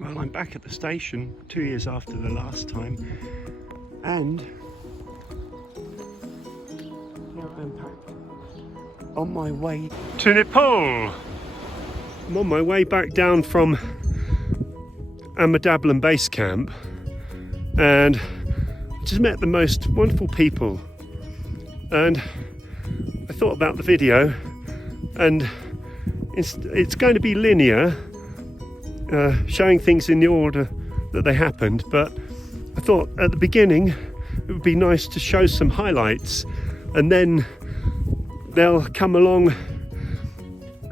Well, I'm back at the station 2 years after the last time, and here I'm back on my way to Nepal. I'm on my way back down from Ama Dablam Base Camp, and I just met the most wonderful people, and I thought about the video, and it's going to be linear, showing things in the order that they happened, but I thought at the beginning it would be nice to show some highlights, and then they'll come along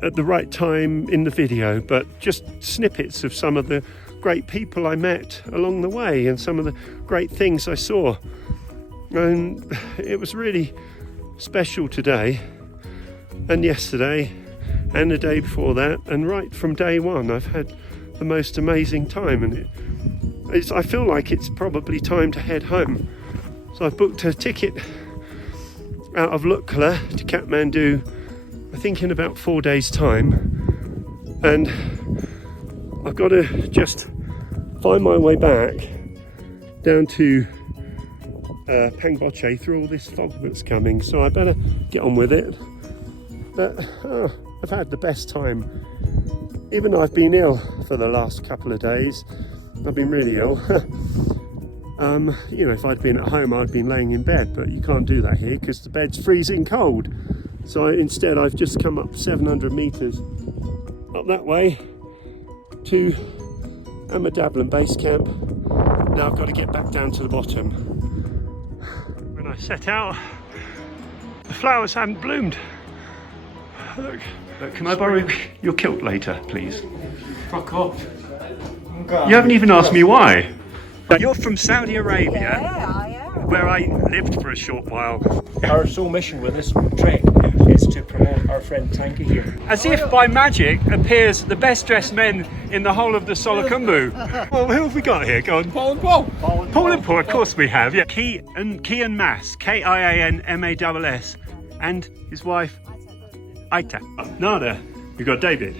at the right time in the video, but just snippets of some of the great people I met along the way and some of the great things I saw. And it was really special today and yesterday and the day before that, and right from day one I've had the most amazing time, and I feel like it's probably time to head home. So I've booked a ticket out of Lobuche to Kathmandu, I think in about 4 days' time, and I've got to just find my way back down to Pangboche through all this fog that's coming, so I better get on with it. But I've had the best time, even though I've been ill for the last couple of days. I've been really ill. You know, if I'd been at home I'd been laying in bed, but you can't do that here because the bed's freezing cold. So instead I've just come up 700 metres up that way to Ama Dablam Base Camp. Now I've got to get back down to the bottom. When I set out, the flowers hadn't bloomed. Look, can I borrow your kilt later, please? Fuck off. You haven't even asked me why. You're from Saudi Arabia, Yeah, I am. where I lived for a short while. Our sole mission with this trek is to promote our friend Tanka here. As if by magic appears the best dressed men in the whole of the Solakumbu. Well, who have we got here? Go on. Paul and Paul. Paul and Paul, of course we have. Yeah. Kian Mass, Kianmass, and his wife, Aita. Nada, we've got David.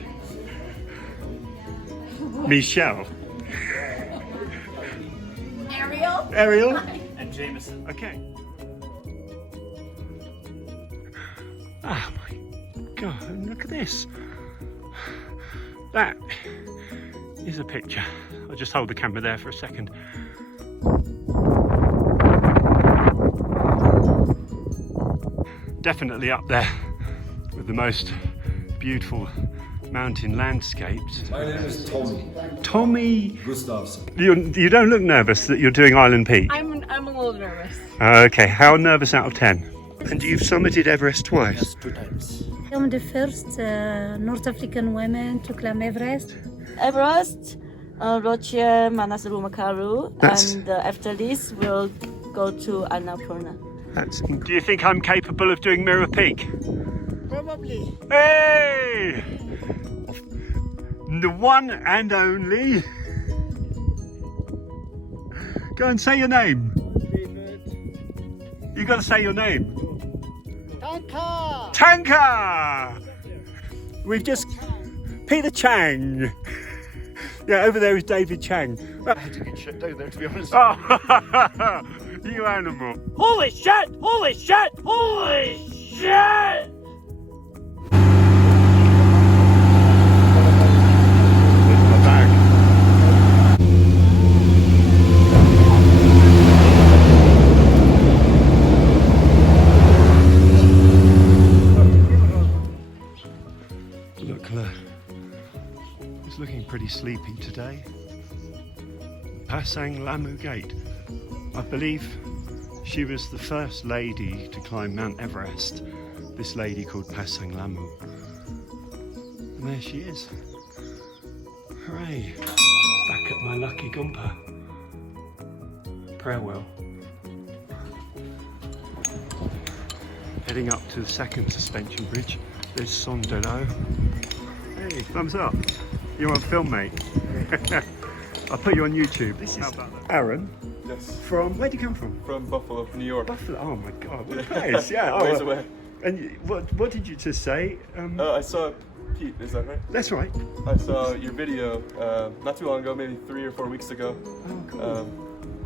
Michelle. Ariel. And Jameson. Okay. Oh my God, and look at this. That is a picture. I'll just hold the camera there for a second. Definitely up there with the most beautiful mountain landscapes. My name is Tommy Tommy Gustavsson. You don't look nervous that you're doing Island Peak. I'm a little nervous. Okay, how nervous out of 10? And you've summited Everest twice? Yes, 2 times. I'm the first North African woman to climb Everest. Everest, Lobuche, Monastery, and after this we'll go to Annapurna. Do you think I'm capable of doing Mirror Peak? Probably. Hey! The one and only. Go and say your name. You got to say your name. Tanka! We've just... Peter Chang. Yeah, over there is David Chang. I had to get shut down there, to be honest. Oh, you animal. Holy shit! Holy shit! Holy shit! There's my bag. Look, it's looking pretty sleepy today. Pasang Lamu Gate. I believe she was the first lady to climb Mount Everest. This lady called Pasang Lamu. And there she is. Hooray! Back at my lucky Gumpa. Prayer well. Heading up to the second suspension bridge. There's Sondelo. Hey, thumbs up. You want to film, mate? I'll put you on YouTube. This is Aaron. Yes. From, where do you come from? From Buffalo, New York. Buffalo. Oh my God, what a place. Yeah. Ways away. And what did you just say? I saw Pete, is that right? That's right. I saw your video not too long ago, maybe 3 or 4 weeks ago. Oh, cool.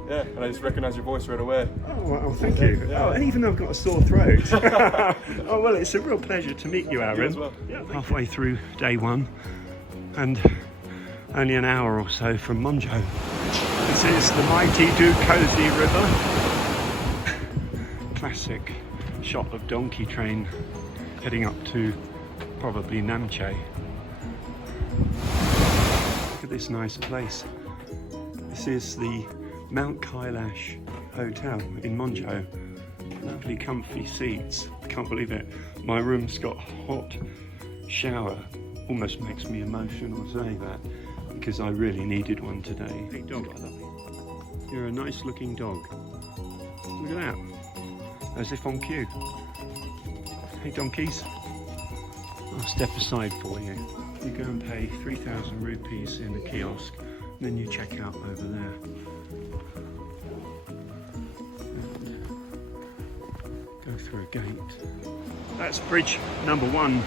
Yeah, and I just recognized your voice right away. Oh, well, thank you. Oh, and even though I've got a sore throat. Oh, well, it's a real pleasure to meet you, Aaron. You as well. Yeah, halfway through day 1 and only an hour or so from Monjo. This is the mighty Dukosi River. Classic shot of donkey train heading up to probably Namche. Look at this nice place. This is the Mount Kailash Hotel in Monjo. Lovely comfy seats. Can't believe it. My room's got a hot shower. Almost makes me emotional saying that because I really needed one today. Hey dog, I love you. You're a nice looking dog. Look at that. As if on cue. Hey donkeys. I'll step aside for you. You go and pay 3,000 rupees in the kiosk, and then you check out over there. Go through a gate. That's bridge number 1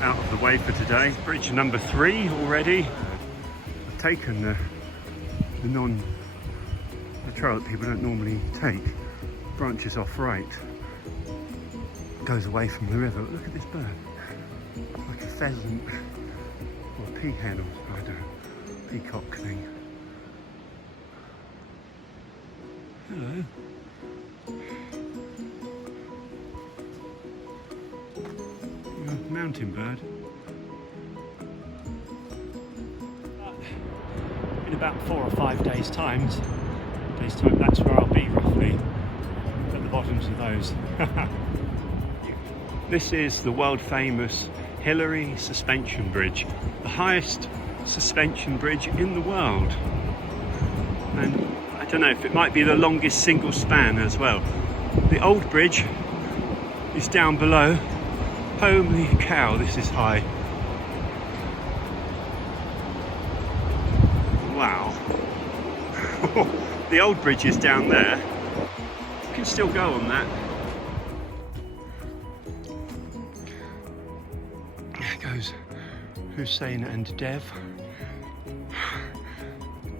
out of the way for today. Bridge number 3 already. I've taken the trail that people don't normally take. Branches off right. Goes away from the river. Look at this bird. Like a pheasant or a peahen or I don't know, peacock thing. Hello. You're a mountain bird. In about 4 or 5 days' time, that's where I'll be roughly. At the bottoms of those. This is the world famous Hillary Suspension Bridge, the highest suspension bridge in the world. And I don't know if it might be the longest single span as well. The old bridge is down below. Holy cow, this is high. Wow. The old bridge is down there. You can still go on that. There goes Hussein and Dev.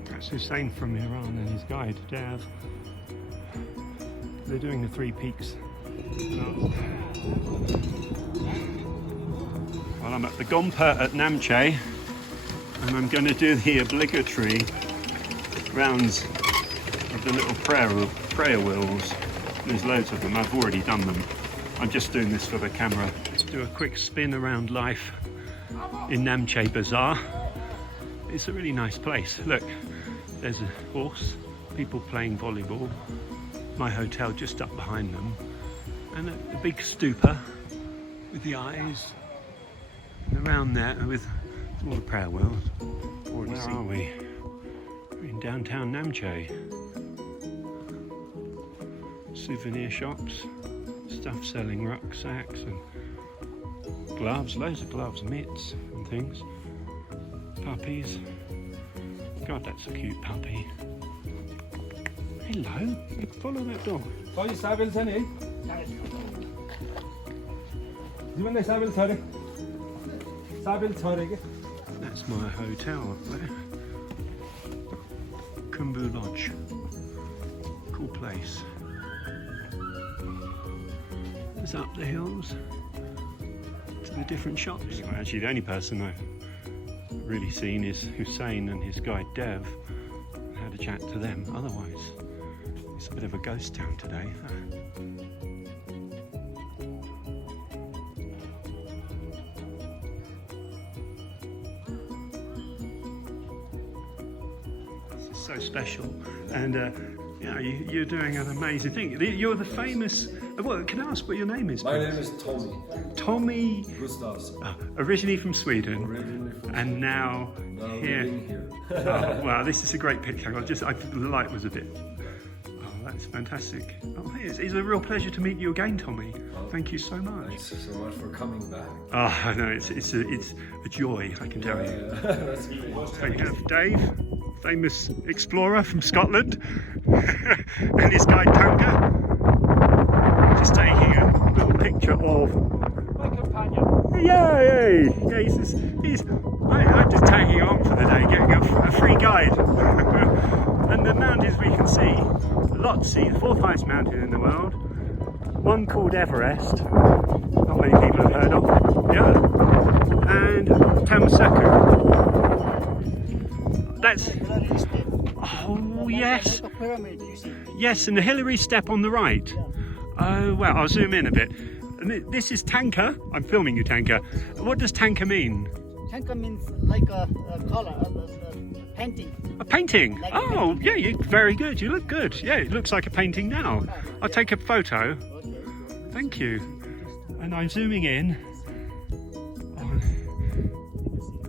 That's Hussein from Iran and his guide, Dev. They're doing the 3 peaks. Well, I'm at the Gompa at Namche, and I'm going to do the obligatory rounds of the little prayer wheels. There's loads of them. I've already done them. I'm just doing this for the camera. Let's do a quick spin around life in Namche Bazaar. It's a really nice place. Look, there's a horse, people playing volleyball, my hotel just up behind them, and a big stupa with the eyes, and around there with all the prayer wheels. Where are we? We're in downtown Namche. Souvenir shops, stuff selling rucksacks and gloves, loads of gloves, mitts and things. Puppies. God, that's a cute puppy. Hello, follow that dog. That's my hotel up there. Kumbu Lodge. Cool place. It's up the hills to the different shops. Well, actually, the only person I've really seen is Hussein and his guide Dev. I had a chat to them. Otherwise, it's a bit of a ghost town today. This is so special, and you're doing an amazing thing. You're the famous. Well, can I ask what your name is? My name is Tommy. Tommy Gustavsson. Originally from Sweden, and now here. Living here. Oh, wow, this is a great picture. The light was a bit. Oh, that's fantastic. Oh, it's a real pleasure to meet you again, Tommy. Thank you so much. Thanks so much for coming back. Oh, no, it's a joy, I can tell you. That's great. So you have Dave, famous explorer from Scotland, and his guide Tonga. Just taking a little picture of My companion. Yeah, I'm just tagging on for the day, getting a free guide. And the mountains we can see, Lhotse, the fourth highest mountain in the world. One called Everest, not many people have heard of. Yeah. And Tamsaku. That's... Oh, yes. Yes, and the Hillary step on the right. Oh, well, I'll zoom in a bit. And this is Tanka. I'm filming you, Tanka. What does Tanka mean? Tanka means like a color, a painting. A painting? Like Oh, yeah, you're very good. You look good. Yeah, it looks like a painting now. I'll take a photo. Thank you. And I'm zooming in on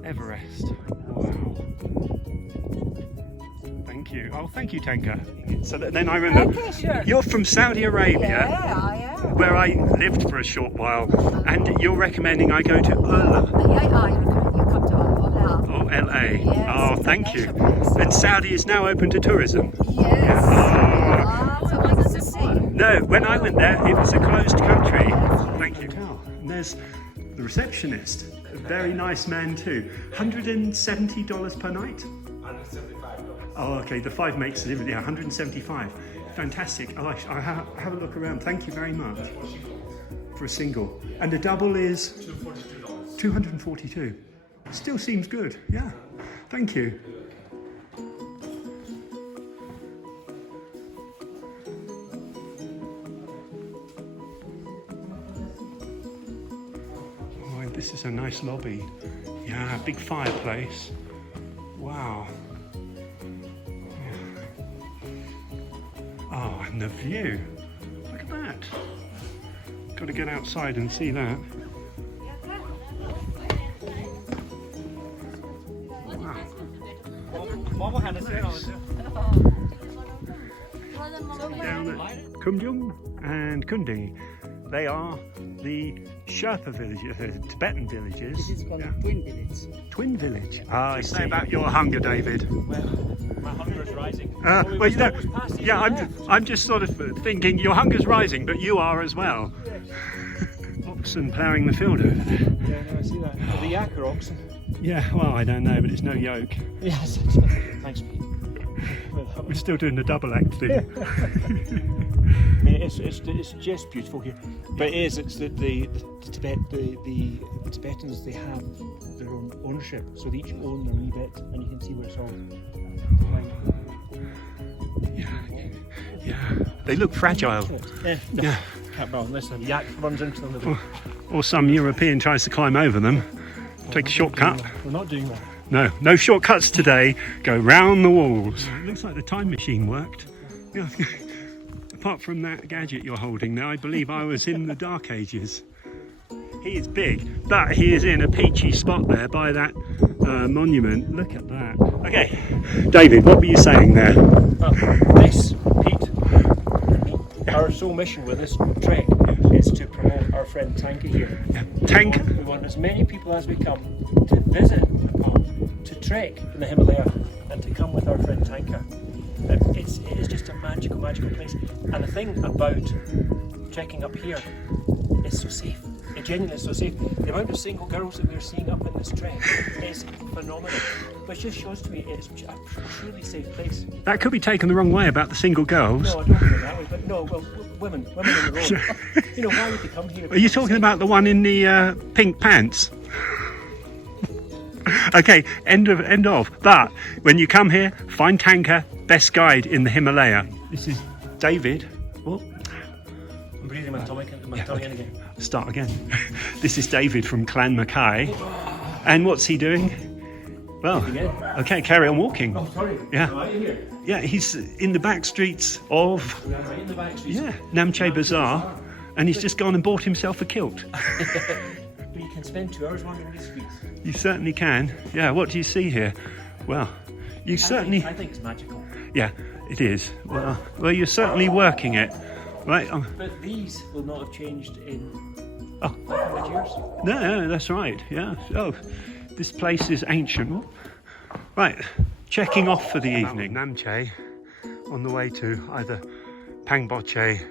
Everest. Wow. Thank you. Oh, thank you, Tanka. So then I remember, Okay, sure. you're from Saudi Arabia. Yeah, I am. Where I lived for a short while, and you're recommending I go to Ula. You come to Ola. Oh, LA. Yes, Oh, it's thank a you. nature place. And Saudi is now open to tourism. Yes. Oh. Lots of things to see. No, when I went there, it was a closed country. Thank you. And there's the receptionist, a very nice man too. $170 per night? $175. Oh, okay, the 5 makes it, yeah, 175. Fantastic. I'll have a look around. Thank you very much. For a single. And a double is? $242. 242. Still seems good, yeah. Thank you. Oh, and this is a nice lobby. Yeah, big fireplace. Wow. Oh, and the view. Look at that. Got to get outside and see that. Down at Kumjung and Kundi, they are the Sherpa villages, Tibetan villages. This is called Yeah. a twin village. Twin village. Ah, I say about your hunger, David. Well, my hunger is rising. Well, you know, yeah, I'm just sort of thinking your hunger's rising, but you are as well. Oxen ploughing the field over there. Yeah, no, I see that. Are the yak or oxen? Yeah, well, I don't know, but it's no yoke. Yes, thanks, Pete. We're still doing the double act thing. I mean, it's just beautiful here. But it is, it's the Tibetans, they have their own ownership, so they each own their wee bit, and you can see where it's all. Yeah, they look fragile. Yeah. Well, unless a yak runs into them. Or some European tries to climb over them. Take a shortcut. We're not doing that. No shortcuts today. Go round the walls. It looks like the time machine worked. Yeah. Apart from that gadget you're holding there, I believe I was in the Dark Ages. He is big, but he is in a peachy spot there by that monument. Look at that. Okay, David, what were you saying there? This, Pete, our sole mission with this trek is to promote our friend Tanka here. Tank. We want as many people as we come to visit Nepal, to trek in the Himalaya, and to come with our friend Tanka. It is just a magical place. And the thing about trekking up here is so safe. It genuinely is so safe. The amount of single girls that we're seeing up in this trek is phenomenal. Which just shows to me it's a truly safe place. That could be taken the wrong way about the single girls. No, I don't mean it that way, but no, well, women in the road. You know, why would they come here? Are you talking about the one in the pink pants? Okay, end of. But when you come here, find Tanka, best guide in the Himalaya. This is David. Oh, I'm breathing my tummy in again. start again. This is David from Clan Mckay. And what's he doing? Well, okay, carry on walking. Oh, sorry. Yeah. Am I here? Yeah, he's in the back streets of We are right in the back streets. Namche Bazaar, and he's just gone and bought himself a kilt. But you can spend 2 hours wandering these streets. You certainly can. Yeah, what do you see here? Well, you certainly... I think it's magical. Yeah, it is. Well, you're certainly working it. Right? But these will not have changed in 500 years. No, that's right. Yeah. Oh, this place is ancient. Right, checking off for the evening. Namche, on the way to either Pangboche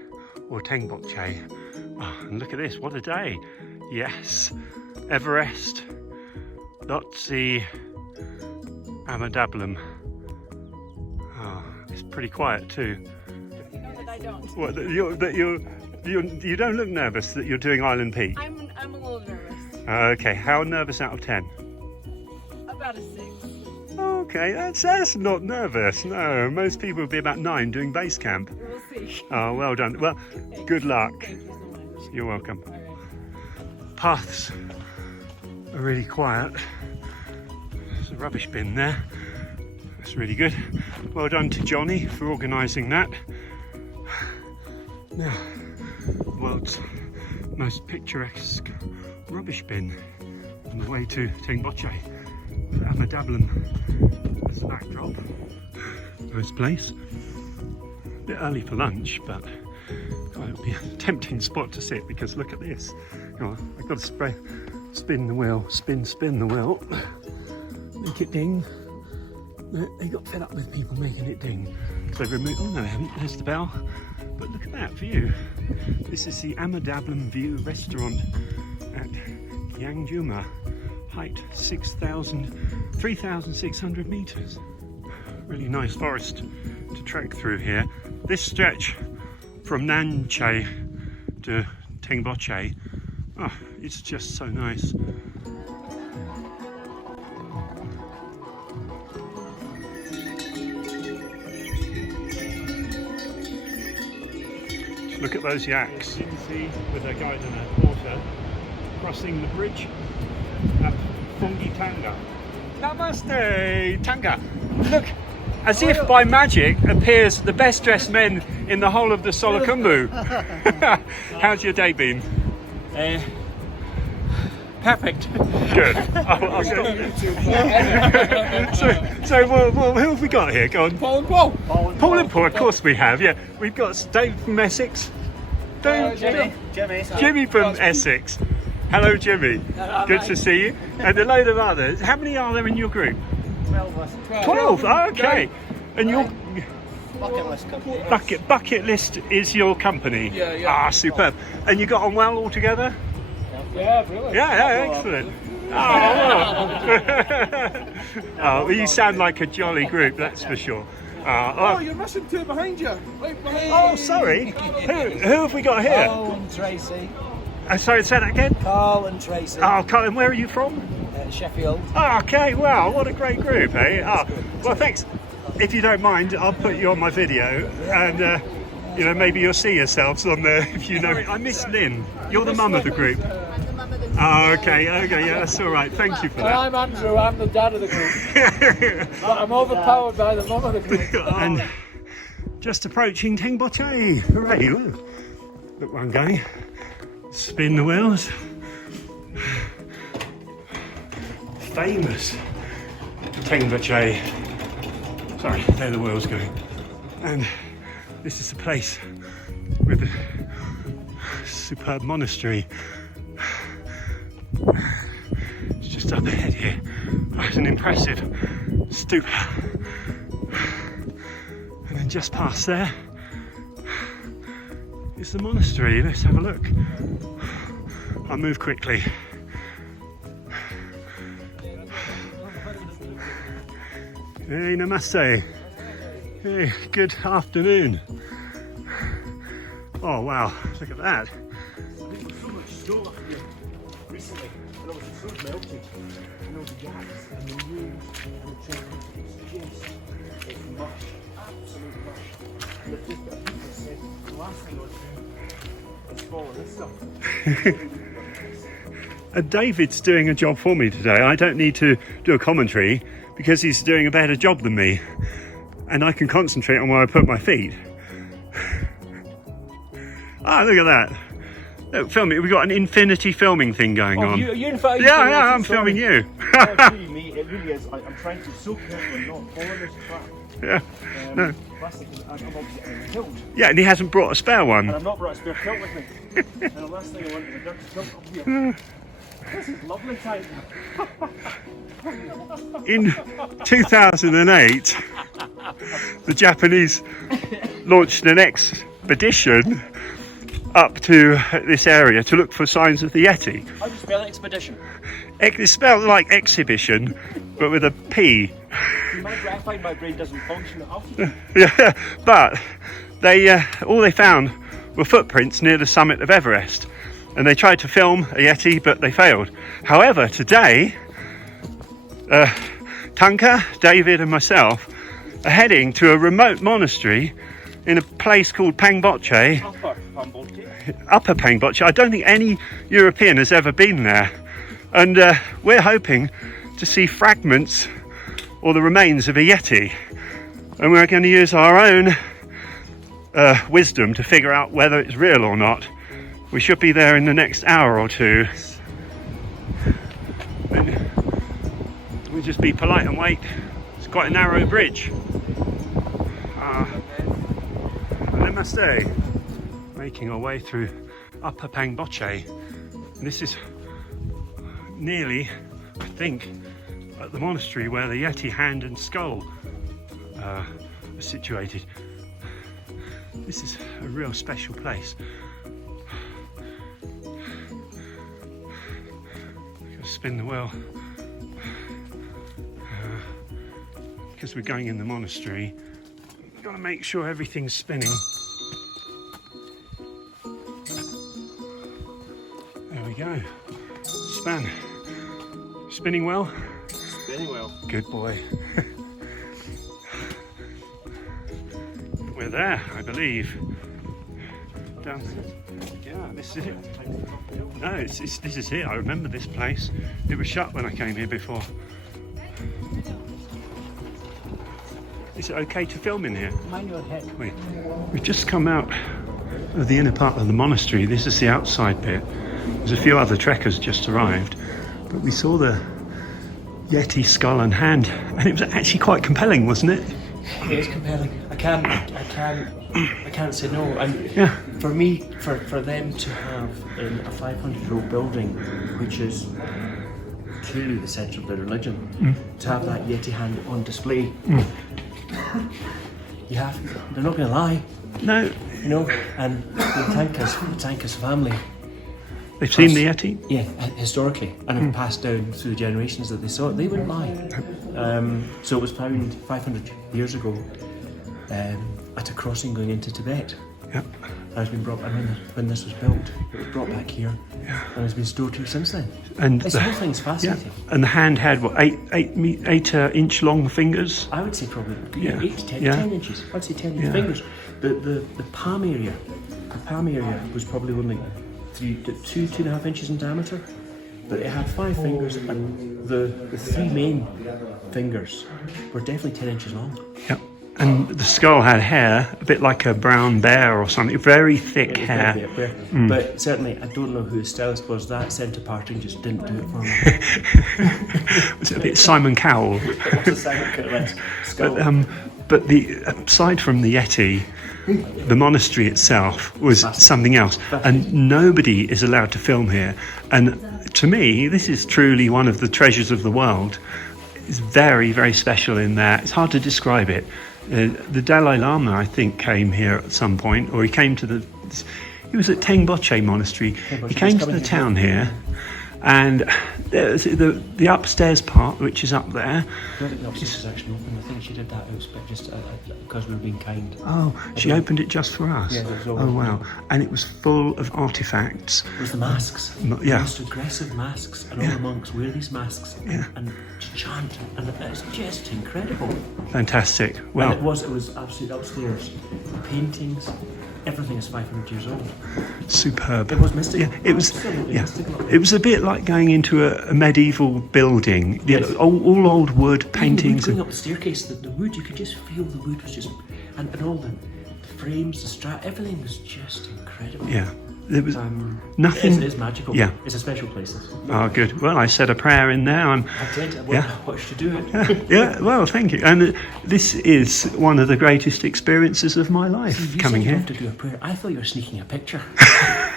or Dingboche. Oh, and look at this, what a day. Yes. Everest, Lotse, Ama Dablam. Oh, it's pretty quiet too. But I don't. What, you don't look nervous that you're doing Island Peak? I'm a little nervous. Okay, how nervous out of 10? About a 6. Okay, that's not nervous. No, most people would be about 9 doing base camp. We'll see. Oh, well done. Well, good luck. Thank you so much. You're welcome. All right. Paths are really quiet. There's a rubbish bin there. That's really good. Well done to Johnny for organising that. Now, the world's most picturesque rubbish bin on the way to Dingboche. Ama Dablam as a backdrop. Nice place. A bit early for lunch, but God, it would be a tempting spot to sit because look at this. Oh, I've got to spin the wheel, spin the wheel, make it ding. No, they got fed up with people making it ding. So they removed, oh no they haven't, there's the bell. But look at that view. This is the Ama Dablam View restaurant at Yangjuma. Height 3,600 metres. Really nice forest to trek through here. This stretch from Namche to Dingboche, oh, it's just so nice. Look at those yaks. You can see with their guide and a porter crossing the bridge at Fungi Tanga. Namaste, Tanga. Look, as if by magic appears the best dressed men in the whole of the Solakumbu. How's your day been? Perfect. Good. I'll so well, who have we got here? Go on. Paul and Paul. Paul and Paul, of course we have, yeah. We've got Dave from Essex. Jimmy from Essex. Hello, Jimmy. Good to see you. And a load of others. How many are there in your group? 12. Oh, okay. And your Bucket list company. bucket list is your company. Yeah. Ah, superb. And you got on well all together? Yeah, brilliant. Yeah, excellent. Oh, you sound like a jolly group, that's for sure. Oh, you're missing two behind you. Right behind. Oh, sorry. Who have we got here? Carl and Tracy. Sorry, say that again. Carl and Tracy. Oh, Colin, where are you from? Sheffield. Oh, okay, well, what a great group, eh? Oh, well, thanks. If you don't mind, I'll put you on my video and, you know, maybe you'll see yourselves on there if you know. I miss Lynn. You're the mum of the group. Oh, okay, yeah, that's all right. Thank you for that. I'm Andrew, I'm the dad of the group. But I'm overpowered by the mum of the group. And just approaching Dingboche. Hooray! Look where I'm going. Spin the wheels. Famous Dingboche. Sorry, there the wheels going. And this is the place with a superb monastery. It's just up ahead here. It's an impressive stupa. And then just past there is the monastery. Let's have a look. I'll move quickly. Hey, namaste. Hey, good afternoon. Oh wow, look at that. So much snow up here recently, and all the snow's melted, and all the yaks and the mules and the trees, it's mush, absolute mush. And they've just got people said, the last thing I was doing is follow this stuff. And David's doing a job for me today. I don't need to do a commentary because he's doing a better job than me. And I can concentrate on where I put my feet. Ah, look at that. Look, filming. We've got an infinity filming thing going on. Yeah, I'm filming you. It really is. I'm trying to so carefully not follow this track. Yeah. No. Plastic, I'm obviously getting killed. Yeah, and he hasn't brought a spare one. And I've not brought a spare kilt with me. And the last thing I want is a dirty jump up here. This is lovely time. In 2008, the Japanese launched an expedition up to this area to look for signs of the Yeti. How do you spell expedition? It's spelled like exhibition, but with a P. I find my brain doesn't function often. Yeah, but all they found were footprints near the summit of Everest, and they tried to film a Yeti, but they failed. However, today, Tanka, David, and myself are heading to a remote monastery in a place called Pangboche. Upper Pangboche. I don't think any European has ever been there, and we're hoping to see fragments or the remains of a Yeti, and we're going to use our own wisdom to figure out whether it's real or not. We should be there in the next hour or two. We'll just be polite and wait. It's quite a narrow bridge. Namaste. Making our way through Upper Pangboche. This is nearly, I think, at the monastery where the Yeti hand and skull are situated. This is a real special place. Spin the wheel because we're going in the monastery. We've got to make sure everything's spinning. There we go. Span. Spinning well? Spinning well. Good boy. We're there, I believe. Down. Yeah, this is it. No, this is it. I remember this place. It was shut when I came here before. Is it okay to film in here? Mind your head. We've just come out of the inner part of the monastery. This is the outside bit. There's a few other trekkers just arrived, but we saw the Yeti skull and hand, and it was actually quite compelling, wasn't it? It is compelling. I can't say no. And yeah. For me, for them to have in a 500-year-old building, which is clearly the centre of their religion, to have that Yeti hand on display, they're not going to lie. No. You know, and the Tankas family. They've seen the Yeti? Yeah, historically, and have passed down through the generations that they saw it. They wouldn't lie. So it was found 500 years ago at a crossing going into Tibet. Yep. And it's been brought, when this was built, it was brought back here, and it's been stored here since then. And the whole thing's fascinating. Yeah. And the hand had what, 8-inch long fingers? I would say probably 8 to 10, 10 inches. I'd say 10 inch fingers. The palm area was probably only 2.5 inches in diameter, but it had 5 fingers, and the 3 main fingers were definitely 10 inches long. Yep. And the skull had hair, a bit like a brown bear or something, very thick hair. But certainly, I don't know who the stylist was. That centre parting just didn't do it for me. Was it a bit Simon Cowell? It was a Simon Cowell skull. But aside from the Yeti, the monastery itself was something else, and nobody is allowed to film here. And to me, this is truly one of the treasures of the world. It's very, very special in that it's hard to describe it. The Dalai Lama, I think, came here at some point, or he came to he was at Dingboche Monastery. He came to the town here, and there's the upstairs part, which is up there. The upstairs is actually open. I think she did that just because we were being kind. Oh, she opened it just for us? Yeah, it was all oh, wow. And it was full of artefacts. It was the masks. Yeah. The most aggressive masks, and all the monks wear these masks and chant, and it's just incredible. Fantastic. Well, and it was absolutely upstairs. The paintings, everything is 500 years old. Superb. It was mystical. Yeah, it was. It was a bit like going into a medieval building. Yes. All old wood paintings. Going up the staircase, the wood, you could just feel the wood was just, and all the frames, the everything was just incredible. Yeah. There was nothing. It is magical. Yeah. It's a special place. Oh, good. Well, I said a prayer in there. I did. I watched you do it. Yeah. Well, thank you. And this is one of the greatest experiences of my life, coming here. You have to do a prayer. I thought you were sneaking a picture.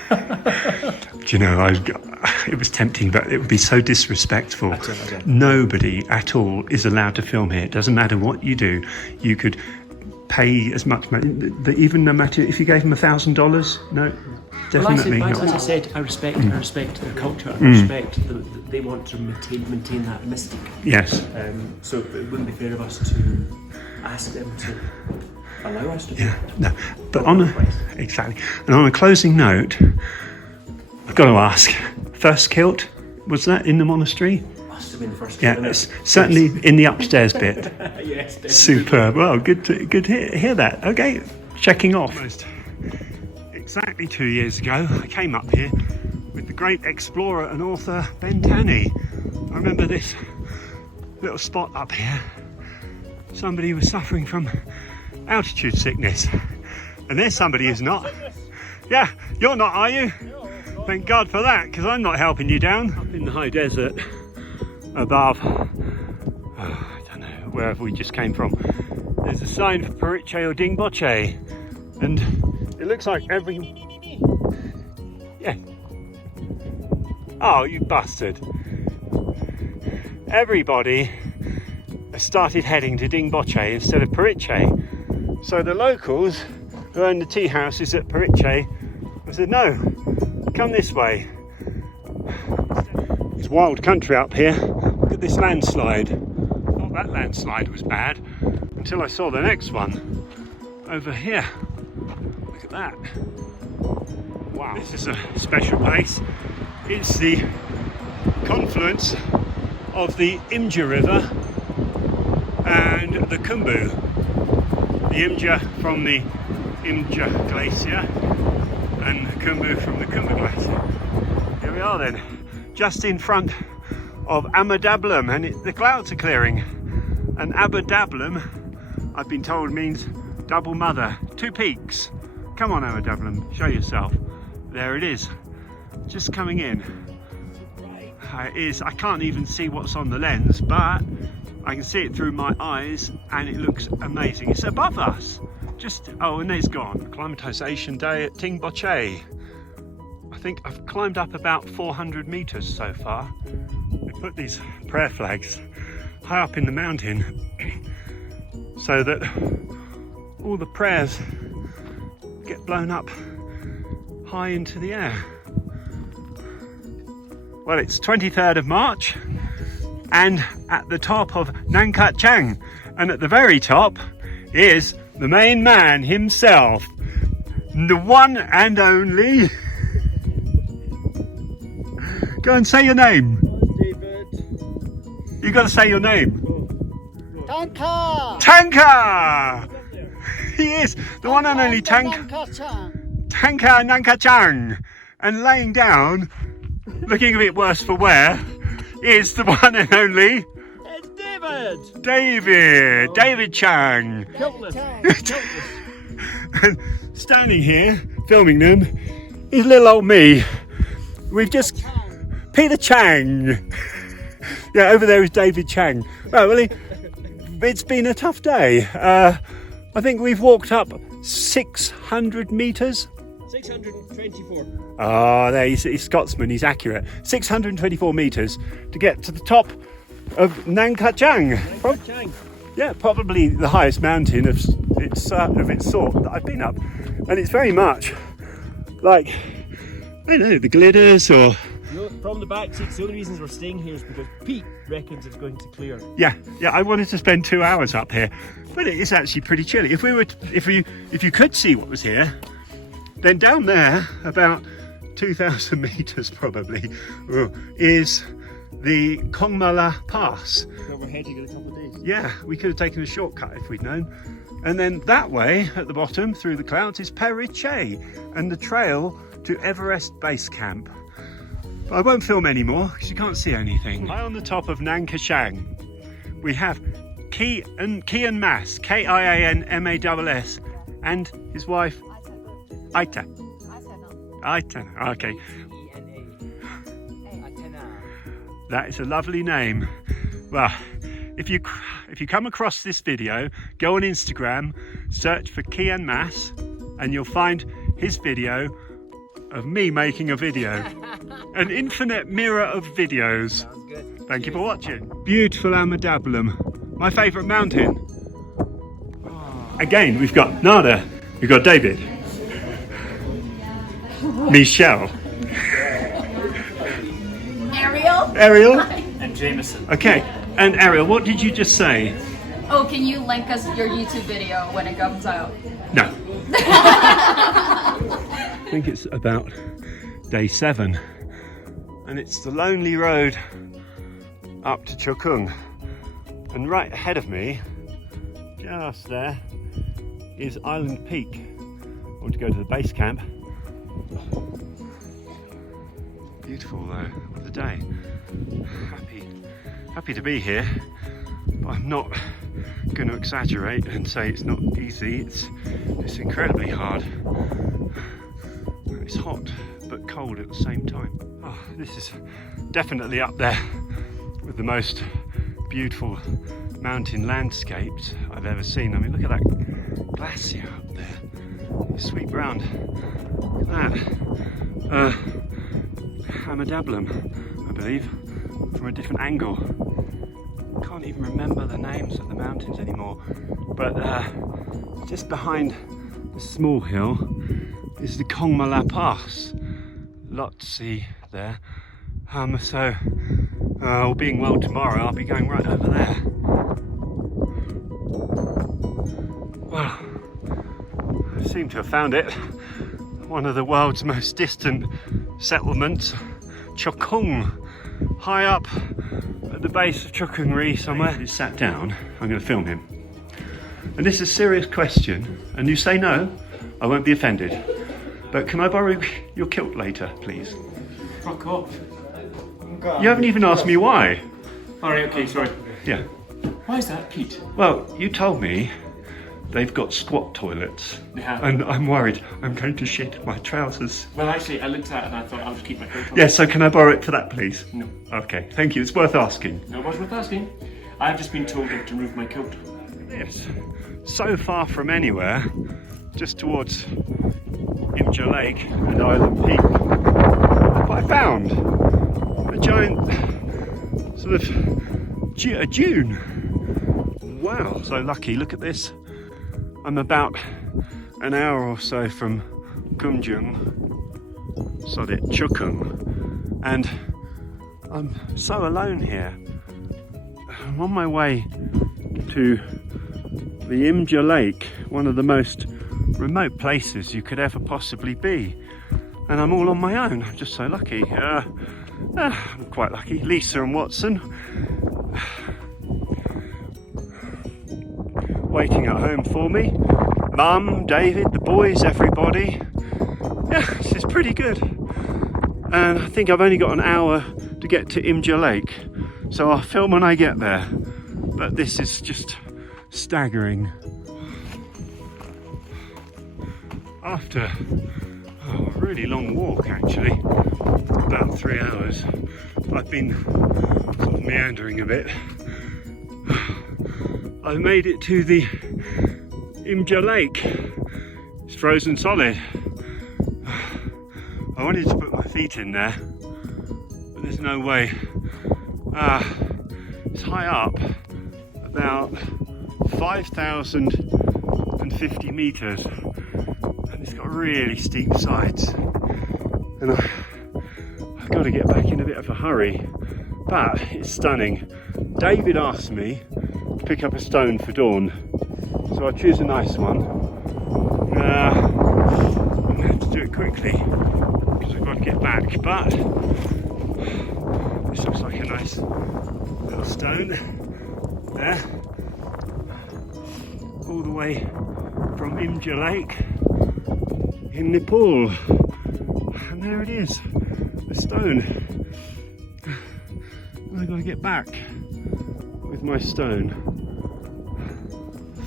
Do you know, it was tempting, but it would be so disrespectful. Okay. Nobody at all is allowed to film here. It doesn't matter what you do. You could pay as much money. Even no matter if you gave them $1,000, no, definitely Well, not. as I said, I respect their culture. I respect that they want to maintain that mystic. Yes. So it wouldn't be fair of us to ask them to allow us to. Yeah. No. But exactly. And on a closing note, I've got to ask: first kilt, was that in the monastery? Must have been the first. Yeah, it's certainly in the upstairs bit. Yes, definitely. Superb. Well, good to hear that. Okay, checking off. Almost exactly 2 years ago, I came up here with the great explorer and author Ben Tanney. I remember this little spot up here. Somebody was suffering from altitude sickness, and there's somebody who's not. Yeah, you're not, are you? Thank God for that, because I'm not helping you down. Up in the high desert above, I don't know, wherever we just came from, there's a sign for Pariche or Dingboche, and it looks like yeah. Oh, you bastard. Everybody has started heading to Dingboche instead of Pariche. So the locals who own the tea houses at Pariche, I said, no, come this way. It's wild country up here. Look at this landslide. I thought that landslide was bad until I saw the next one over here. Look at that. Wow. This is a special place. It's the confluence of the Imja River and the Khumbu. The Imja from the Imja glacier and the Khumbu from the Khumbu glacier. Here we are then, just in front of Ama Dablam, and the clouds are clearing. And Ama Dablam, I've been told, means double mother. 2 peaks. Come on, Ama Dablam, show yourself. There it is, just coming in. It is. I can't even see what's on the lens, but I can see it through my eyes, and it looks amazing. It's above us. Oh, and it's gone. Acclimatization day at Dingboche. I think I've climbed up about 400 meters so far. They put these prayer flags high up in the mountain so that all the prayers get blown up high into the air. Well, it's 23rd of March and at the top of Nangkat Chang, and at the very top is the main man himself, the one and only. Go and say your name. David. You got to say your name. Tanka! Tanka! He is the one and only Tanka Nankachang. And laying down, looking a bit worse for wear, is the one and only It's David. David Chang. And standing here filming them is little old me. We've just Peter Chang. Yeah, over there is David Chang. Well, really, it's been a tough day. I think we've walked up 600 meters. 624. Oh, there, he's Scotsman, he's accurate. 624 meters to get to the top of Nangkat Chang. Yeah, probably the highest mountain of its sort that I've been up. And it's very much like, I don't know, the Glidders or... From the back seats, the only reasons we're staying here is because Pete reckons it's going to clear. Yeah, I wanted to spend 2 hours up here, but it is actually pretty chilly. If you could see what was here, then down there, about 2,000 meters probably, is the Kongma La Pass. Where we're heading in a couple of days. Yeah, we could have taken a shortcut if we'd known. And then that way, at the bottom, through the clouds, is Pariche and the trail to Everest Base Camp. But I won't film anymore because you can't see anything. High on the top of Nankashang, we have Kian Mas, Kianmass, and his wife, Aita. Okay. That is a lovely name. Well, if you come across this video, go on Instagram, search for Kian Mas, and you'll find his video of me making a video. An infinite mirror of videos. Sounds good. Thank you for watching. Beautiful Ama Dablam, my favourite mountain. Oh, Again, we've got Nada, we've got David, Michelle, Ariel, And Jameson. okay, and Ariel, what did you just say? Oh, can you link us your YouTube video when it comes out? No. I think it's about day 7, and it's the lonely road up to Chokung, and right ahead of me, just there, is Island Peak. I want to go to the base camp. Beautiful though, what a day. Happy to be here, but I'm not going to exaggerate and say it's not easy. It's incredibly hard. It's hot but cold at the same time. Oh, this is definitely up there with the most beautiful mountain landscapes I've ever seen. I mean, look at that glacier up there. You sweep round. Look at that. Ama Dablam, I believe, from a different angle. Can't even remember the names of the mountains anymore. But just behind the small hill is the Kongma La Pass. Lot to see there. So, all being well tomorrow, I'll be going right over there. Well, I seem to have found it. One of the world's most distant settlements, Chokung, high up at the base of Chokung somewhere. He's sat down. I'm going to film him. And this is a serious question, and you say no, I won't be offended. But can I borrow your kilt later, please? Fuck off. You haven't even asked me why. Alright, okay, sorry. Yeah. Why is that, Pete? Well, you told me they've got squat toilets. They have. And I'm worried I'm going to shit my trousers. Well, actually, I looked at it and I thought I'll just keep my coat on. Yeah, so can I borrow it for that, please? No. Okay, thank you. It's worth asking. No one's worth asking. I've just been told to remove my coat. Yes. So far from anywhere, just towards Imja Lake and Island Peak, I found a giant sort of a dune. Wow, so lucky. Look at this. I'm about an hour or so from Chokung, and I'm so alone here. I'm on my way to the Imja Lake, one of the most remote places you could ever possibly be, and I'm all on my own. I'm just so lucky. I'm quite lucky. Lisa and Watson waiting at home for me. Mum, David, the boys, everybody. Yeah, this is pretty good. And I think I've only got an hour to get to Imja Lake, so I'll film when I get there. But this is just staggering. After a really long walk, actually, about 3 hours, I've been sort of meandering a bit. I made it to the Imja Lake. It's frozen solid. I wanted to put my feet in there, but there's no way. It's high up, about 5,050 meters, and it's got really steep sides. And I've got to get back in a bit of a hurry, but it's stunning. David asked me to pick up a stone for dawn, so I choose a nice one. I'm going to have to do it quickly because I've got to get back, but this looks like a nice little stone there, all the way from Imja Lake in Nepal, and there it is, the stone. And I've got to get back with my stone.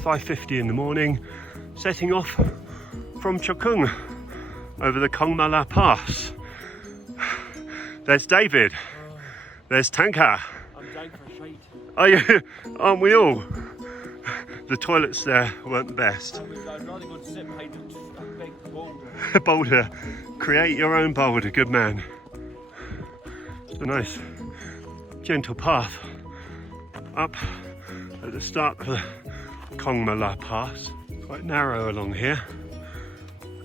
5:50 in the morning, setting off from Chokung over the Kongma La Pass. There's David, there's Tanka. I'm down for a shite. Are you? Aren't we all? The toilets there weren't the best. I'd rather go to sit behind a big boulder. Boulder, create your own boulder, good man. It's a nice gentle path up at the start of the Kongma La Pass. quite narrow along here.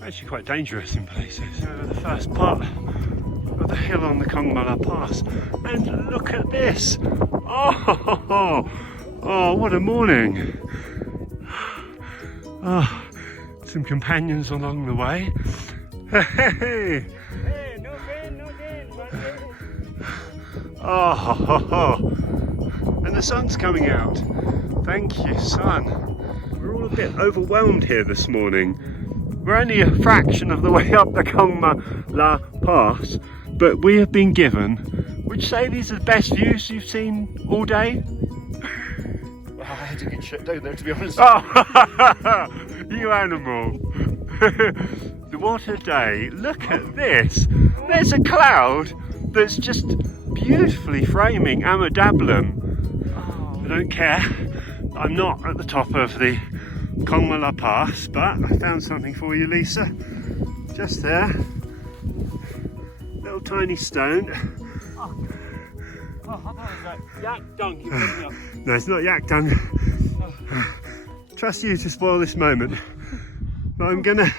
Actually quite dangerous in places. Over the first part of the hill on the Kongma La Pass. And look at this! Oh, what a morning! Oh, some companions along the way. Hey! Oh, and the sun's coming out. Thank you, sun. We're all a bit overwhelmed here this morning. We're only a fraction of the way up the Kongma La Pass, but we have been given, would you say these are the best views you've seen all day? I had to get shit down there, to be honest. Oh, you animal. What a day. Look at this. There's a cloud that's just beautifully framing Ama Dablam. I don't care. I'm not at the top of the Kongma La Pass, but I found something for you, Lisa. Just there. Little tiny stone. Oh, I thought it was that yak dung you picked me up. No, it's not yak dung. Trust you to spoil this moment. But I'm gonna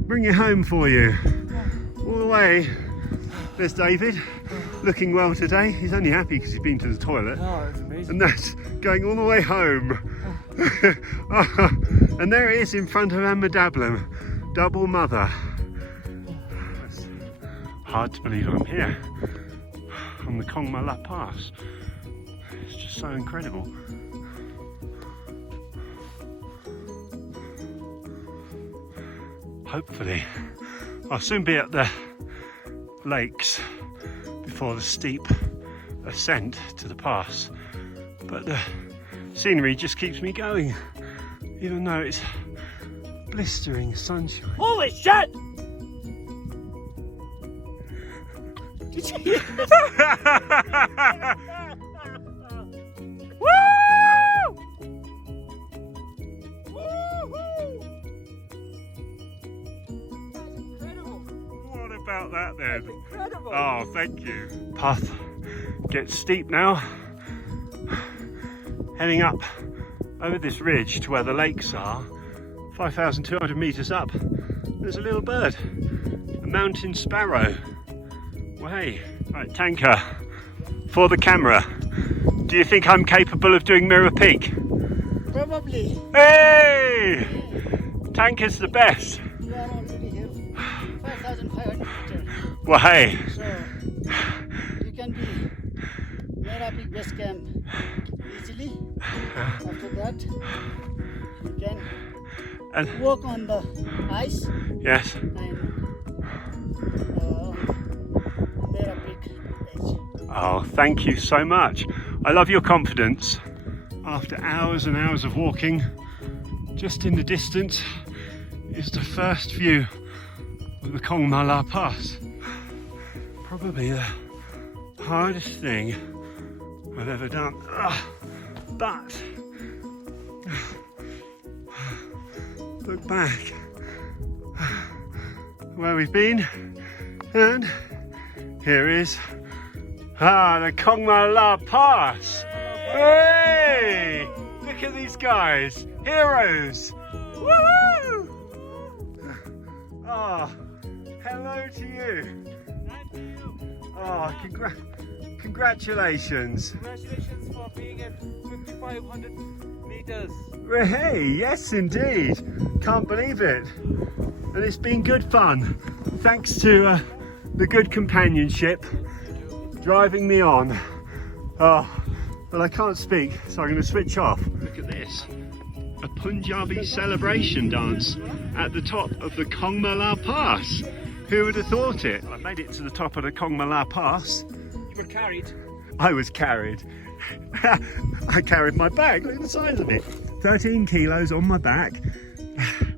bring it home for you. All the way. There's David, looking well today. He's only happy because he's been to the toilet. Oh, that's amazing. And that's going all the way home. And there it is in front of Ama Dablam, double mother. It's hard to believe I'm here on the Kongma La Pass. It's just so incredible. Hopefully, I'll soon be at the lakes before the steep ascent to the pass, but the scenery just keeps me going, even though it's blistering sunshine. Holy shit! Did you hear this? Woo! What about that then? Incredible. Oh, thank you. Path gets steep now. Heading up over this ridge to where the lakes are, 5,200 meters up. There's a little bird, a mountain sparrow. Well, hey, right, Tanker, for the camera. Do you think I'm capable of doing Mirror Peak? Probably. Hey! Tanker's the best. You are already here. 5,500 meters. Well, hey. So you can be Everest Base Camp easily. After that, you can walk on the ice. Yes. And Mera Peak edge. Oh, thank you so much. I love your confidence. After hours and hours of walking, just in the distance is the first view of the Kongma La Pass. Probably the hardest thing I've ever done. But look back where we've been, and here is the Kongma La Pass. Hey! Look at these guys, heroes! Woo! Oh, hello to you. Oh, congratulations. Congratulations for being at 5,500 meters. Well, hey, yes indeed. Can't believe it. And it's been good fun. Thanks to the good companionship driving me on. Oh, but I can't speak, so I'm going to switch off. Look at this. A Punjabi celebration dance at the top of the Kongma La Pass. Who would have thought it? I made it to the top of the Kongma La Pass. You were carried. I was carried. I carried my bag, look at the size of it. 13 kilos on my back.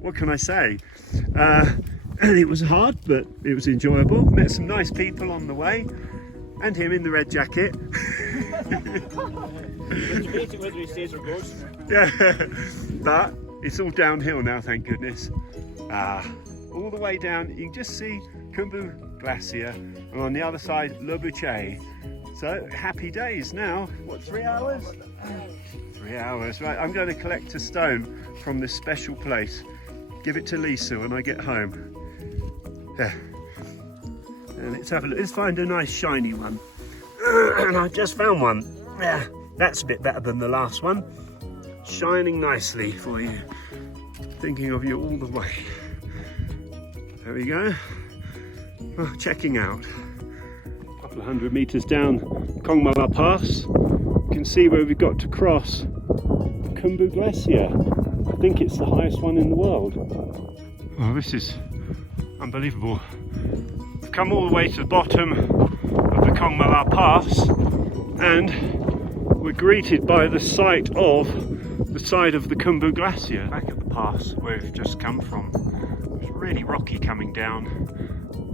What can I say? And it was hard, but it was enjoyable. Met some nice people on the way. And him in the red jacket. Debating whether he stays or goes. Yeah, but it's all downhill now, thank goodness. All the way down, you can just see Chokung glacier, and on the other side, Lobuche. So happy days now. What, 3 hours? 3 hours. Right, I'm going to collect a stone from this special place. Give it to Lisa when I get home. Yeah. And let's have a look. Let's find a nice shiny one. And I just found one. Yeah, that's a bit better than the last one. Shining nicely for you. Thinking of you all the way. There we go. Oh, checking out. A couple of 100 meters down Kongma La Pass. You can see where we've got to cross Khumbu Glacier. I think it's the highest one in the world. Oh, this is unbelievable. We've come all the way to the bottom of the Kongma La Pass and we're greeted by the sight of the side of the Khumbu Glacier. Back at the pass where we've just come from. It's really rocky coming down.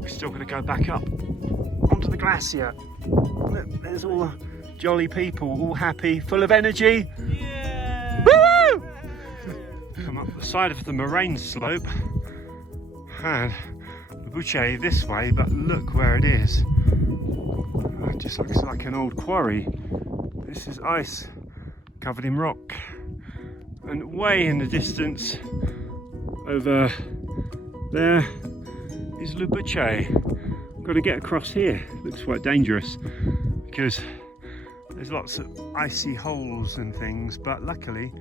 We're still going to go back up onto the glacier. Look, there's all the jolly people, all happy, full of energy. Yeah! Woo! Come up the side of the moraine slope and Lobuche this way, but look where it is. It just looks like an old quarry. This is ice covered in rock. And way in the distance over there is Lobuche. Got to get across here. Looks quite dangerous because there's lots of icy holes and things, but luckily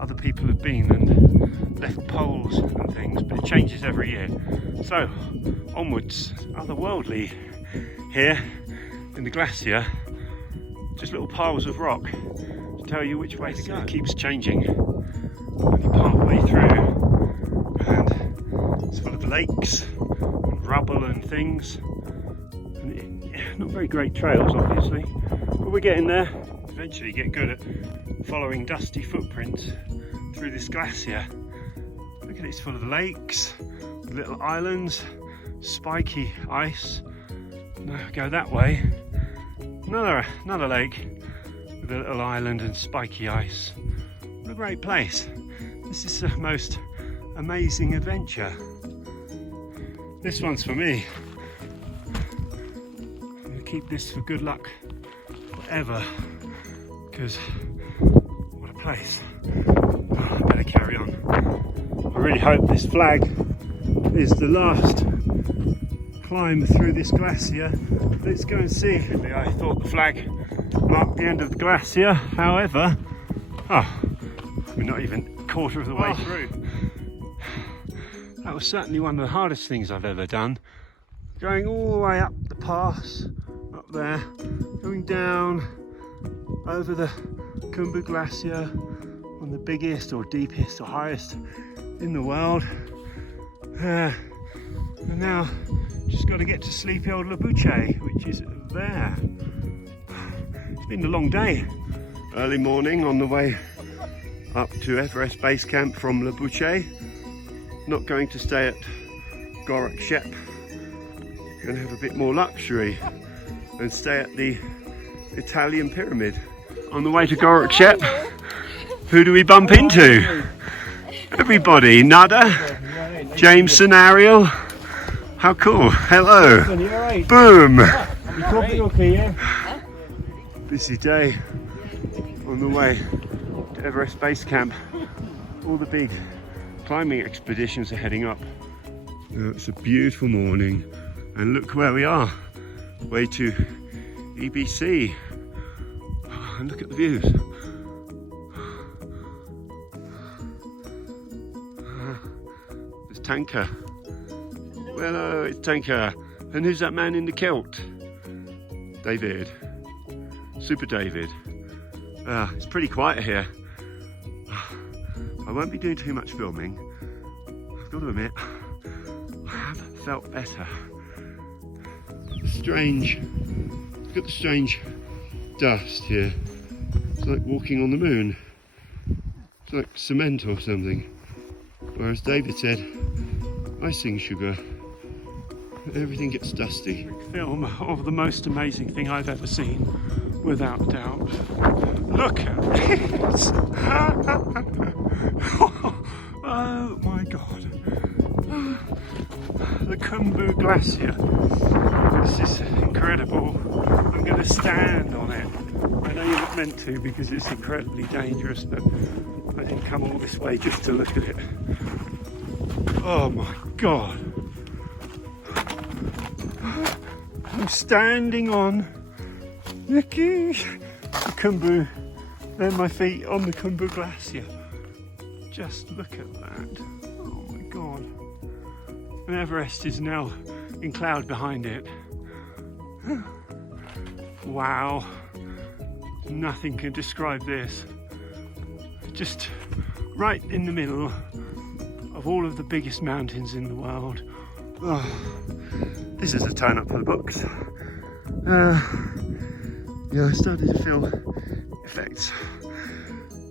other people have been and left poles and things, but it changes every year. So onwards, otherworldly here in the glacier, just little piles of rock to tell you which way to go. It keeps changing. Only part way through and it's full of lakes and rubble and things. And not very great trails obviously, but we're getting there. Eventually get good at following dusty footprints through this glacier. Look at it, it's full of lakes, little islands, spiky ice. Now go that way, another lake with a little island and spiky ice. What a great place. This is the most amazing adventure. This one's for me. I'm going to keep this for good luck forever because what a place. Oh, I better carry on. I really hope this flag is the last climb through this glacier. Let's go and see. I thought the flag marked the end of the glacier, however, we're not even a quarter of the way through. That was certainly one of the hardest things I've ever done. Going all the way up the pass, up there, going down over the Khumbu Glacier, on the biggest or deepest or highest in the world. And now just got to get to sleepy old Lobuche, which is there. It's been a long day. Early morning on the way up to Everest Base Camp from Lobuche. Not going to stay at Gorak-Shep. Going to have a bit more luxury and stay at the Italian pyramid. On the way to Gorak-Shep, who do we bump into? Everybody. Nada, Jameson, Ariel. How cool. Hello. Boom. Busy day on the way to Everest Base Camp. All the big climbing expeditions are heading up. It's a beautiful morning and look where we are. Way to EBC. And look at the views. There's Tanker. Hello, it's Tanker. And who's that man in the kilt? David. Super David. It's pretty quiet here. I won't be doing too much filming. I've got to admit, I have felt better. Strange. Look at the strange dust here. It's like walking on the moon. It's like cement or something. Whereas David said, icing sugar. Everything gets dusty. Film of the most amazing thing I've ever seen, without doubt. Look at this! Oh my god. The Khumbu Glacier. This is incredible. I'm going to stand on it. I know you're not meant to because it's incredibly dangerous, but I didn't come all this way just to look at it. Oh my God. I'm standing on the Khumbu. There my feet on the Khumbu glacier. Just look at that. Oh my God. And Everest is now in cloud behind it. Wow. Nothing can describe this. Just right in the middle of all of the biggest mountains in the world. Oh, this is a turn up for the books. Yeah, I started to feel effects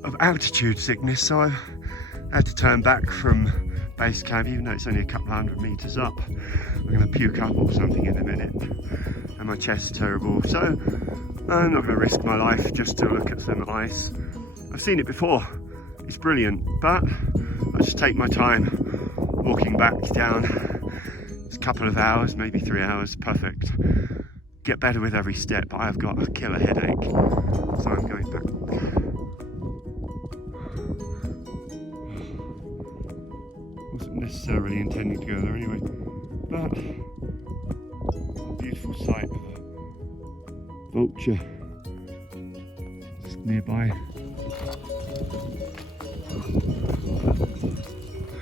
of altitude sickness, so I had to turn back from base camp, even though it's only a couple hundred meters up. I'm going to puke up or something in a minute, and my chest's terrible, so I'm not going to risk my life just to look at some ice. I've seen it before, it's brilliant, but I just take my time walking back down. It's a couple of hours, maybe 3 hours, perfect. Get better with every step, but I've got a killer headache, so I'm going back. Wasn't necessarily intending to go there anyway, but a beautiful sight of a vulture just nearby.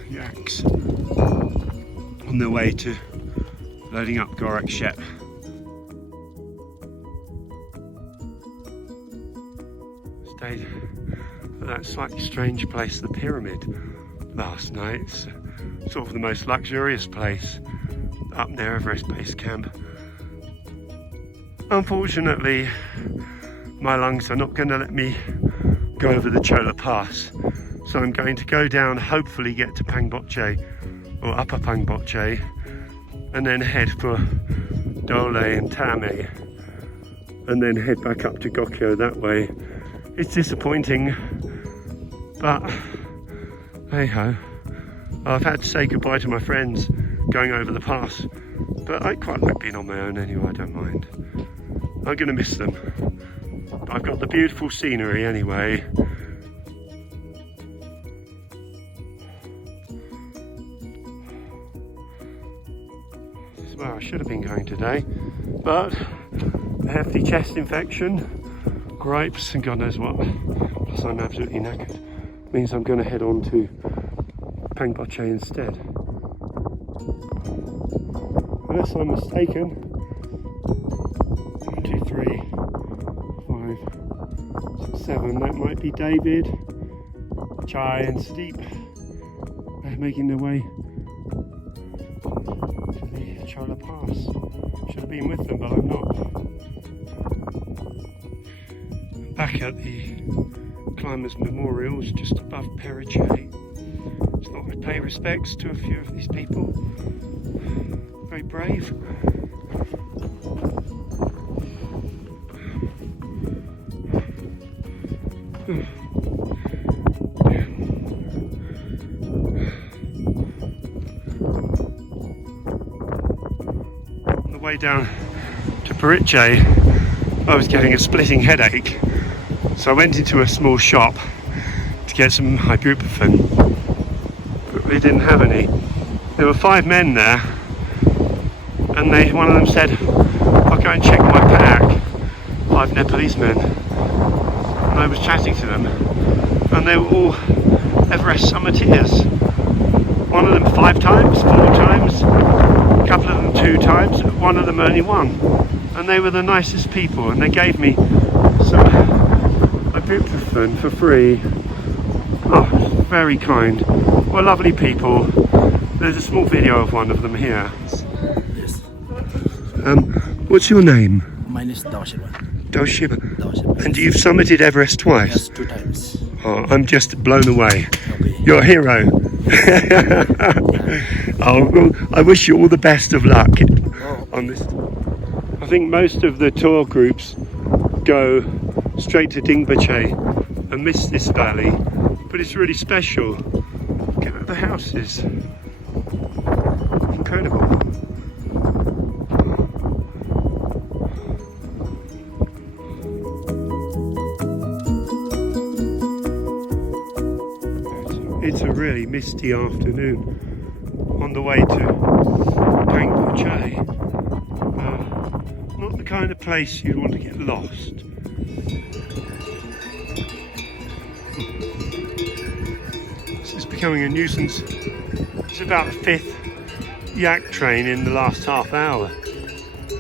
Yaks on their way to loading up Gorak Shep. Stayed at that slightly strange place, the pyramid, last night. It's sort of the most luxurious place up near Everest Base Camp. Unfortunately, my lungs are not going to let me go over the Chola Pass, so I'm going to go down, hopefully get to Pangboche or Upper Pangboche, and then head for Dole and Tame, and then head back up to Gokyo that way. It's disappointing, but hey ho. I've had to say goodbye to my friends going over the pass, but I quite like being on my own anyway, I don't mind. I'm going to miss them. But I've got the beautiful scenery anyway. This is where I should have been going today, but a hefty chest infection, gripes and God knows what, plus I'm absolutely knackered, means I'm going to head on to Pangboche instead. Unless I'm mistaken, 1, 2, 3, 5, 6, 7, that might be David, Chai and Steep. They're making their way to the Chola Pass. Should have been with them, but I'm not. Back at the Climbers Memorials just above Periche. Just thought I'd pay respects to a few of these people. Very brave. On the way down to Periche, I was getting a splitting headache. So I went into a small shop to get some ibuprofen, but they didn't have any. There were 5 men there, and one of them said, I'll go and check my pack. 5 Nepalese men. And I was chatting to them, and they were all Everest summiteers. One of them 5 times, 4 times, a couple of them 2 times, one of them only 1. And they were the nicest people, and they gave me some ibuprofen for free. Oh, very kind. Well, lovely people. There's a small video of one of them here. Yes. What's your name? My name is Doshiba. Doshiba. And you've summited Everest twice? Yes, 2 times. Oh, I'm just blown away. Okay. You're a hero. Oh, well, I wish you all the best of luck on this. I think most of the tour groups go straight to Dingboche and miss this valley, but it's really special. Look at the houses. Incredible. It's a really misty afternoon on the way to Pangboche. Not the kind of place you'd want to get lost. This is becoming a nuisance. It's about the 5th yak train in the last half hour.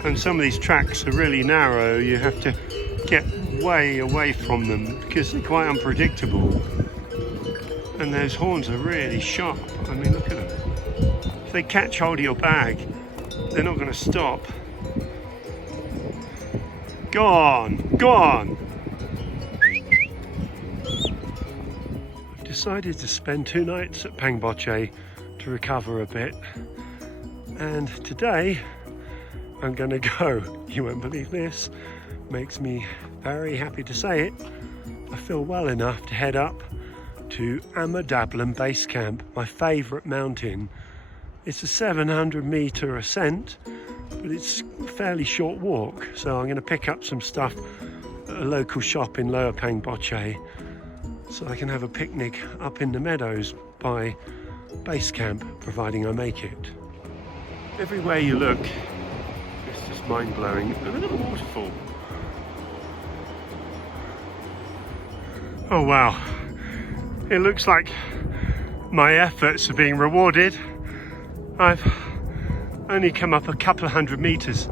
And some of these tracks are really narrow. You have to get way away from them because they're quite unpredictable. And those horns are really sharp. I mean, look at them. If they catch hold of your bag, they're not going to stop. Go on, go on. I've decided to spend 2 nights at Pangboche to recover a bit. And today, I'm going to go. You won't believe this. Makes me very happy to say it. I feel well enough to head up to Ama Dablam Base Camp, my favourite mountain. It's a 700-metre ascent, but it's a fairly short walk. So I'm going to pick up some stuff at a local shop in Lower Pangboche so I can have a picnic up in the meadows by base camp, providing I make it. Everywhere you look, it's just mind-blowing. And look at the waterfall. Oh wow. It looks like my efforts are being rewarded. I've only come up a couple of 100 metres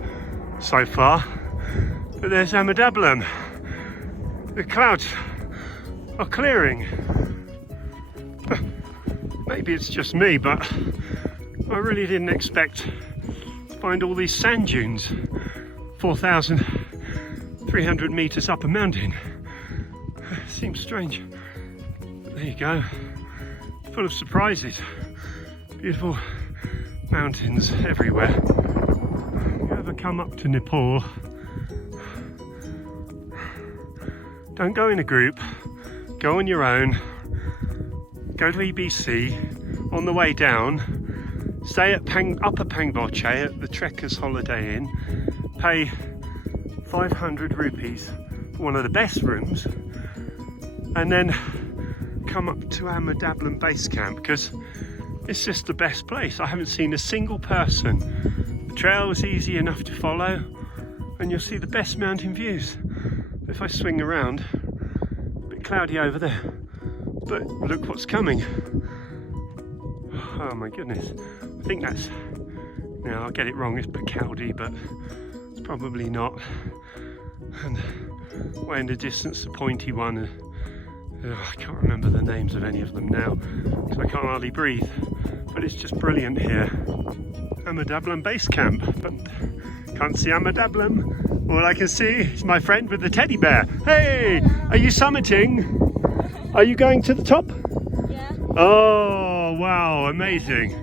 so far, but there's Ama Dablam. The clouds are clearing. Maybe it's just me, but I really didn't expect to find all these sand dunes 4,300 metres up a mountain. Seems strange. There you go, full of surprises. Beautiful mountains everywhere. If you ever come up to Nepal, don't go in a group, go on your own, go to EBC. On the way down, stay at Upper Pangboche at the Trekkers Holiday Inn, pay 500 rupees for one of the best rooms, and then come up to Ama Dablam Base Camp because it's just the best place. I haven't seen a single person. The trail is easy enough to follow and you'll see the best mountain views. If I swing around, a bit cloudy over there, but look what's coming. Oh my goodness, I think that's, now I'll get it wrong, it's Bacardi, but it's probably not. And way in the distance, the pointy one. I can't remember the names of any of them now because I can't hardly breathe, but it's just brilliant here. Ama Dablam Base Camp, but can't see Ama Dablam. All I can see is my friend with the teddy bear. Hey, are you summiting? Are you going to the top? Yeah. Oh wow, amazing.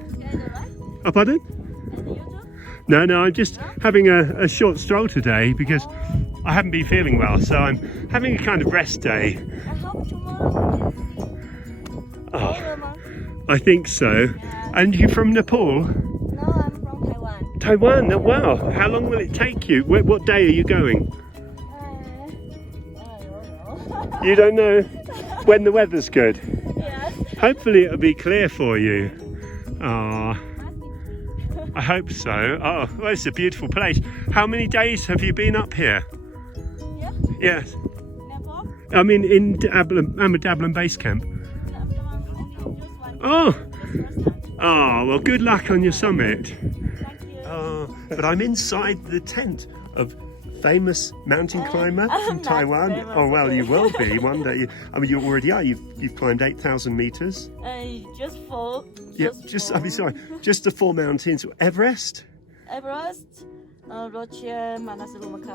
Oh, pardon? No, I'm just having a short stroll today because I haven't been feeling well, so I'm having a kind of rest day. Oh, I think so. And you're from Nepal? No, I'm from Taiwan. Taiwan, oh, wow. How long will it take you? What day are you going? I don't know. You don't know when the weather's good? Yes. Hopefully it'll be clear for you. Ah, I hope so. Oh, well, it's a beautiful place. How many days have you been up here? Yeah. Yes. Nepal? I mean in Ama Dablam Base Camp. Oh. Oh, well, good luck on your summit. But I'm inside the tent of famous mountain climber from Taiwan. Oh, well, you will be one day. I mean, you already are. You've climbed 8,000 meters. Just 4. Yeah, just the 4 mountains. Everest? Everest, Lobuche, Monastery, and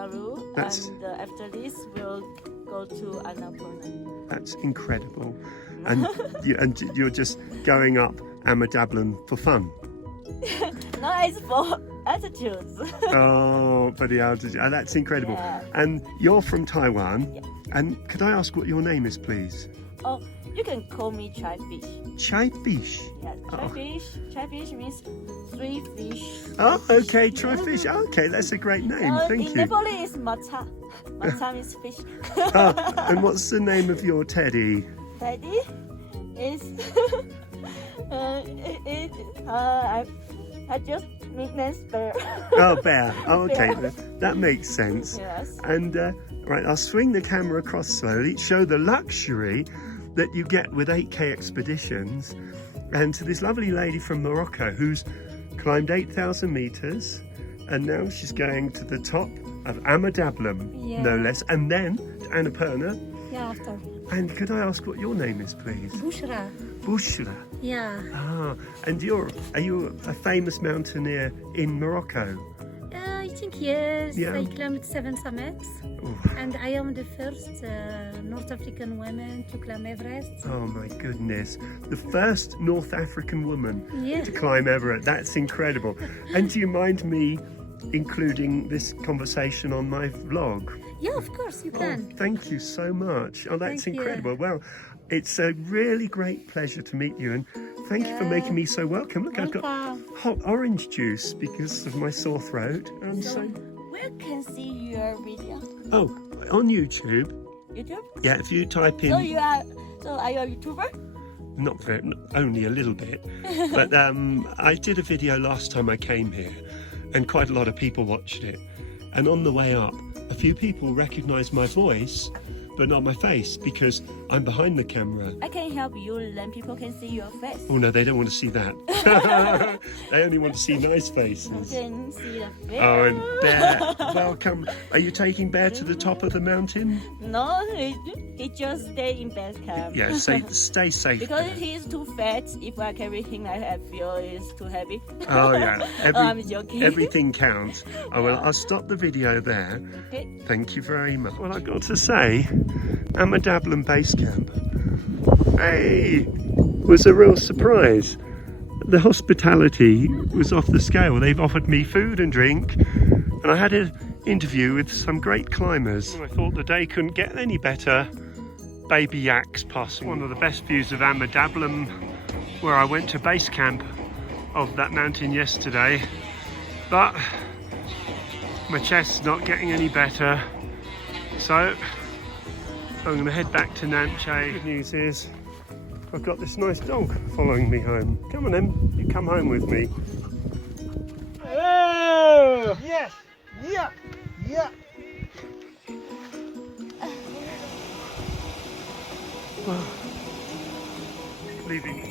after this we'll go to Annapurna. That's incredible. And you're just going up Ama Dablam for fun. No, it's for altitudes. Oh, for the altitude. Oh, that's incredible. Yeah. And you're from Taiwan. Yeah. And could I ask what your name is, please? Oh, you can call me Chai Fish. Chai Fish. Yeah, Chai Fish. Chai Fish means 3 fish. Oh, okay, Chai Fish. Okay, that's a great name. Thank you. In Nepali it's matcha. Matcha means fish. And what's the name of your teddy? Teddy? It's I just witnessed bear. Oh, bear. Oh, okay. That makes sense. Yes. And right, I'll swing the camera across slowly, show the luxury that you get with 8K expeditions, and to this lovely lady from Morocco who's climbed 8,000 meters, and now she's going to the top of Ama Dablam, Yeah. no less, and then to Annapurna. Yeah, after. And could I ask what your name is, please? Bouchra. Bouchra. Yeah. Ah, and are you a famous mountaineer in Morocco? I think yes. Yeah. I climbed 7 summits. Ooh. And I am the first North African woman to climb Everest. Oh my goodness. The first North African woman Yeah. to climb Everest. That's incredible. And do you mind me including this conversation on my vlog? Yeah, of course you can. Oh, thank you so much. Oh, that's Thank you. incredible. Well, it's a really great pleasure to meet you, and thank you for making me so welcome. Look, I've got Welcome. hot orange juice because of my sore throat. So, Where can see your video? oh, on YouTube. YouTube? Yeah, if you type in. So are you a YouTuber? Not very, only a little bit, but I did a video last time I came here, and quite a lot of people watched it. And on the way up, a few people recognised my voice, but not my face, because I'm behind the camera. I can help you, then people can see your face. Oh no, they don't want to see that. They only want to see nice You faces. can see the face. Oh, and Bear, welcome. Are you taking Bear to the top of the mountain? No, he just stay in base camp. Yeah, stay safe. Because Bear. he is too fat. If I carry him, I feel it's too heavy. Oh yeah, I'm joking. everything counts. Oh well, I'll stop the video there. Okay. Thank you very much. Well, I've got to say, Ama Dablam Base Camp, hey, was a real surprise. The hospitality was off the scale. They've offered me food and drink, and I had an interview with some great climbers. I thought the day couldn't get any better. Baby yaks passing. One of the best views of Ama Dablam, where I went to base camp of that mountain yesterday, but my chest's not getting any better, so I'm going to head back to Namche. Good news is I've got this nice dog following me home. Come on then, you come home with me. Oh! Yes! Yeah! Yeah! Leaving